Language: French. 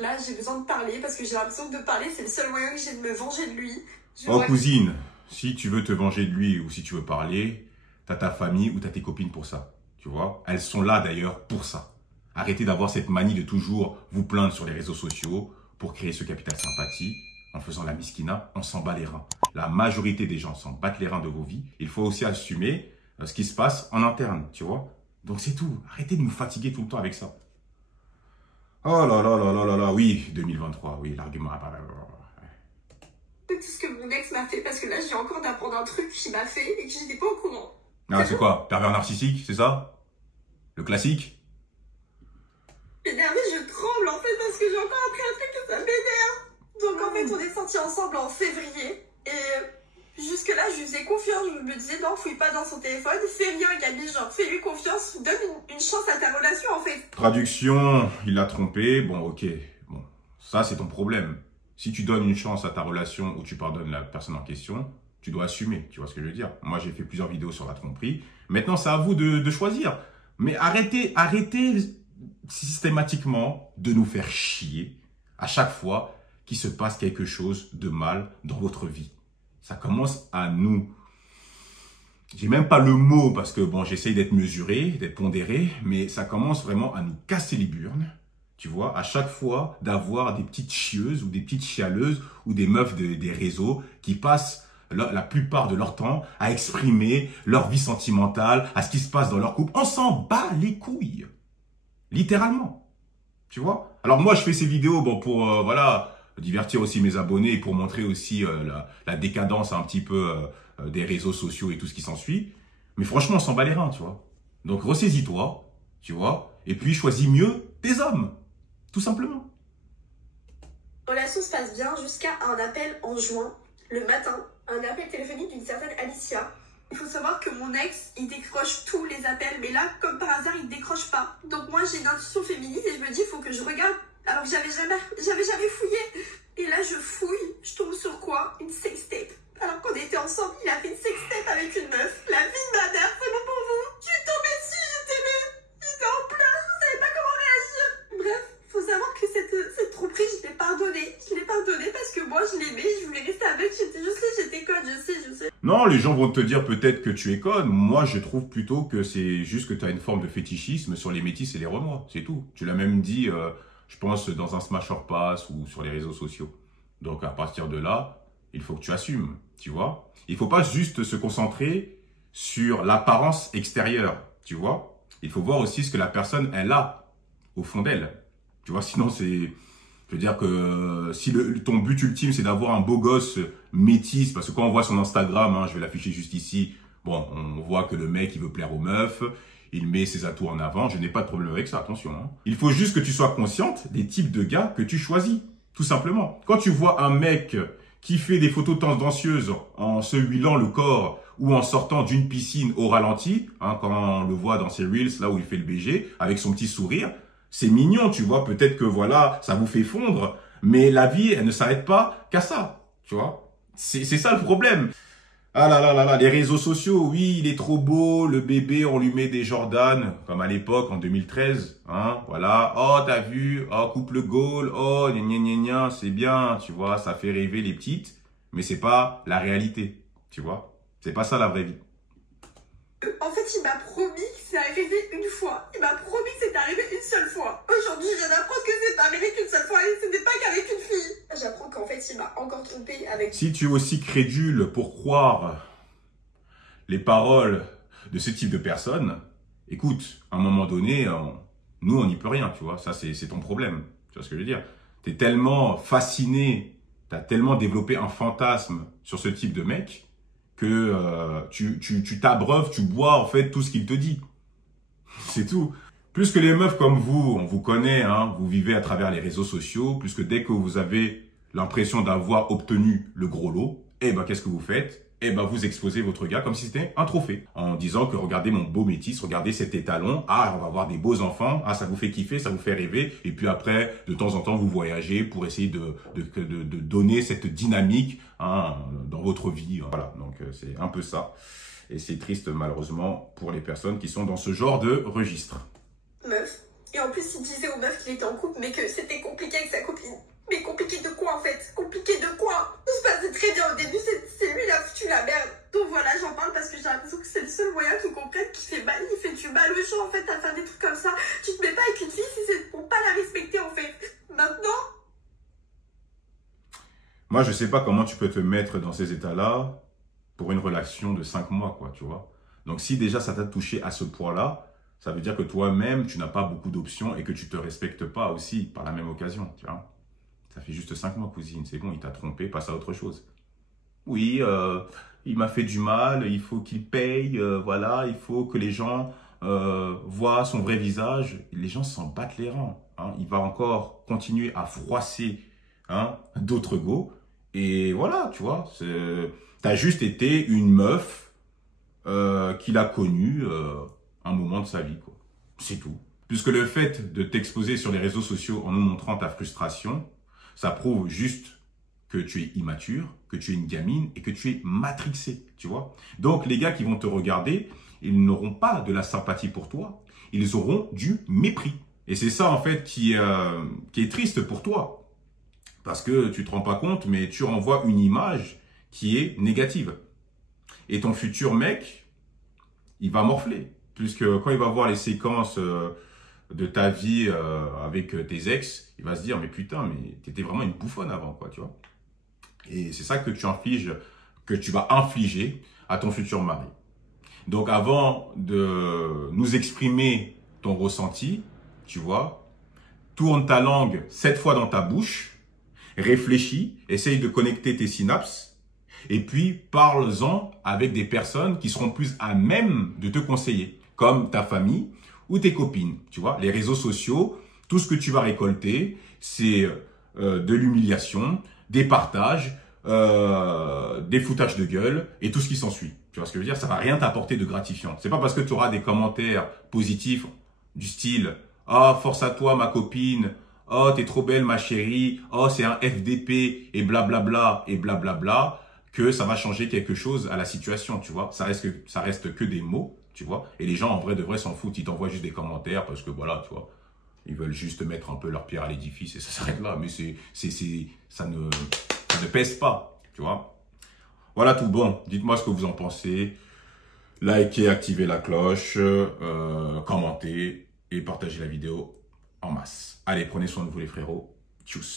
Là, j'ai besoin de parler parce que j'ai l'impression que de parler, c'est le seul moyen que j'ai de me venger de lui. Oh cousine, si tu veux te venger de lui ou si tu veux parler, t'as ta famille ou t'as tes copines pour ça. Tu vois, elles sont là d'ailleurs pour ça. Arrêtez d'avoir cette manie de toujours vous plaindre sur les réseaux sociaux pour créer ce capital sympathie. En faisant la miskina, on s'en bat les reins. La majorité des gens s'en battent les reins de vos vies. Il faut aussi assumer ce qui se passe en interne, tu vois. Donc c'est tout. Arrêtez de nous fatiguer tout le temps avec ça. Oh là là là là là là, oui, 2023, oui, l'argument. Tout ce que mon ex m'a fait, parce que là, j'ai encore d'apprendre un truc qu'il m'a fait et que j'étais pas au courant. Ah, c'est quoi? Pervers narcissique, c'est ça? Le classique? Énervée, je tremble en fait parce que j'ai encore appris un truc que ça m'énerve. Donc en fait, on est sortis ensemble en février et jusque-là, je lui faisais confiance. Je me disais, non, fouille pas dans son téléphone, fais rien, Gabi, genre, fais-lui confiance, donne une chance à ta relation en fait. Traduction, il l'a trompé, bon, ok, bon, ça c'est ton problème. Si tu donnes une chance à ta relation ou tu pardonnes la personne en question, tu dois assumer, tu vois ce que je veux dire. Moi, j'ai fait plusieurs vidéos sur la tromperie. Maintenant, c'est à vous de choisir. Mais arrêtez systématiquement de nous faire chier à chaque fois qu'il se passe quelque chose de mal dans votre vie. Ça commence à nous... J'ai même pas le mot parce que bon, j'essaye d'être mesuré, d'être pondéré, mais ça commence vraiment à nous casser les burnes. Tu vois, à chaque fois d'avoir des petites chieuses ou des petites chialeuses ou des meufs des réseaux qui passent la plupart de leur temps à exprimer leur vie sentimentale, à ce qui se passe dans leur couple. On s'en bat les couilles. Littéralement. Tu vois? Alors moi, je fais ces vidéos bon, pour voilà, divertir aussi mes abonnés et pour montrer aussi la décadence un petit peu des réseaux sociaux et tout ce qui s'ensuit. Mais franchement, on s'en bat les reins, tu vois. Donc ressaisis-toi, tu vois, et puis choisis mieux tes hommes. Tout simplement. La relation se passe bien jusqu'à un appel en juin, le matin, un appel téléphonique d'une certaine Alicia. Il faut savoir que mon ex, il décroche tous les appels, mais là, comme par hasard, il décroche pas. Donc moi, j'ai une intuition féminine et je me dis, il faut que je regarde, alors que j'avais jamais fouillé. Et là, je fouille, je tombe sur quoi? Une sextape. Alors qu'on était ensemble, il a fait une sextape avec une meuf. La vie de ma mère, c'est bon pour vous. Je suis tombée dessus, j'étais en pleurs, je savais pas comment réagir. Bref, faut savoir que cette tromperie, je l'ai pardonnée. Je l'ai pardonnée parce que moi, je l'aimais, je voulais rester avec. Je sais, j'étais conne, je sais. Non, les gens vont te dire peut-être que tu es conne. Moi, je trouve plutôt que c'est juste que tu as une forme de fétichisme sur les métis et les renois. C'est tout. Tu l'as même dit, je pense, dans un Smash or Pass ou sur les réseaux sociaux. Donc, à partir de là, il faut que tu assumes, tu vois. Il faut pas juste se concentrer sur l'apparence extérieure, tu vois. Il faut voir aussi ce que la personne, elle a au fond d'elle. Tu vois, sinon c'est... Je veux dire que si ton but ultime, c'est d'avoir un beau gosse métis, parce que quand on voit son Instagram, hein, je vais l'afficher juste ici, bon, on voit que le mec, il veut plaire aux meufs, il met ses atouts en avant, je n'ai pas de problème avec ça, attention. Hein. Il faut juste que tu sois consciente des types de gars que tu choisis, tout simplement. Quand tu vois un mec qui fait des photos tendancieuses en se huilant le corps ou en sortant d'une piscine au ralenti, hein, quand on le voit dans ses reels, là où il fait le BG, avec son petit sourire, c'est mignon, tu vois, peut-être que voilà, ça vous fait fondre, mais la vie, elle ne s'arrête pas qu'à ça, tu vois. C'est ça le problème. Ah là là là là, les réseaux sociaux, oui, il est trop beau, le bébé, on lui met des Jordan, comme à l'époque, en 2013, hein, voilà. Oh, t'as vu, oh, couple goal, oh, gna gna gna gna, c'est bien, tu vois, ça fait rêver les petites, mais c'est pas la réalité, tu vois. C'est pas ça la vraie vie. En fait, il m'a promis que c'est arrivé une fois. Il m'a promis que c'est arrivé une seule fois. Aujourd'hui, je viens d'apprendre que c'est pas arrivé qu'une seule fois et ce n'est pas qu'avec une fille. J'apprends qu'en fait, il m'a encore trompé avec... Si tu es aussi crédule pour croire les paroles de ce type de personnes, écoute, à un moment donné, nous, on n'y peut rien, tu vois. Ça, c'est ton problème. Tu vois ce que je veux dire? Tu es tellement fasciné, tu as tellement développé un fantasme sur ce type de mec que tu t'abreuves, tu bois en fait tout ce qu'il te dit. C'est tout. Plus que les meufs comme vous, on vous connaît, hein, vous vivez à travers les réseaux sociaux, plus que dès que vous avez l'impression d'avoir obtenu le gros lot, eh ben qu'est-ce que vous faites? Eh ben vous exposez votre gars comme si c'était un trophée, en disant que regardez mon beau métis, regardez cet étalon, ah on va avoir des beaux enfants, ah ça vous fait kiffer, ça vous fait rêver, et puis après de temps en temps vous voyagez pour essayer de donner cette dynamique hein, dans votre vie, voilà, donc c'est un peu ça, et c'est triste malheureusement pour les personnes qui sont dans ce genre de registre. Meuf. Et en plus, il disait aux meufs qu'il était en couple, mais que c'était compliqué avec sa copine. Moi, je sais pas comment tu peux te mettre dans ces états-là pour une relation de 5 mois, quoi, tu vois. Donc, si déjà ça t'a touché à ce point-là, ça veut dire que toi-même, tu n'as pas beaucoup d'options et que tu te respectes pas aussi par la même occasion, tu vois. Ça fait juste 5 mois, cousine, c'est bon, il t'a trompé, passe à autre chose. Oui, il m'a fait du mal, il faut qu'il paye, voilà, il faut que les gens voient son vrai visage. Les gens s'en battent les reins, hein. Il va encore continuer à froisser, hein, d'autres go. Et voilà, tu vois, t'as juste été une meuf qu'il a connue un moment de sa vie, quoi. C'est tout. Puisque le fait de t'exposer sur les réseaux sociaux en nous montrant ta frustration, ça prouve juste que tu es immature, que tu es une gamine et que tu es matrixé, tu vois. Donc, les gars qui vont te regarder, ils n'auront pas de la sympathie pour toi, ils auront du mépris. Et c'est ça, en fait, qui est triste pour toi. Parce que tu te rends pas compte, mais tu renvoies une image qui est négative. Et ton futur mec, il va morfler. Puisque quand il va voir les séquences de ta vie avec tes ex, il va se dire, mais putain, mais t'étais vraiment une bouffonne avant, quoi, tu vois. Et c'est ça que tu vas infliger à ton futur mari. Donc, avant de nous exprimer ton ressenti, tu vois, tourne ta langue 7 fois dans ta bouche, réfléchis, essaye de connecter tes synapses, et puis parle-en avec des personnes qui seront plus à même de te conseiller, comme ta famille ou tes copines. Tu vois, les réseaux sociaux, tout ce que tu vas récolter, c'est de l'humiliation, des partages, des foutages de gueule et tout ce qui s'ensuit. Tu vois ce que je veux dire? Ça va rien t'apporter de gratifiant. C'est pas parce que tu auras des commentaires positifs du style « Ah, force à toi ma copine »,« Oh, t'es trop belle ma chérie »,« Oh, c'est un FDP » et blablabla et blablabla que ça va changer quelque chose à la situation, tu vois. Ça reste que des mots, tu vois. Et les gens en vrai de vrai s'en foutent. Ils t'envoient juste des commentaires parce que voilà, tu vois. Ils veulent juste mettre un peu leur pierre à l'édifice et ça s'arrête là. Mais ça ne pèse pas, tu vois. Voilà tout. Bon, dites-moi ce que vous en pensez. Likez, activez la cloche, commentez et partagez la vidéo en masse. Allez, prenez soin de vous les frérots. Tchuss.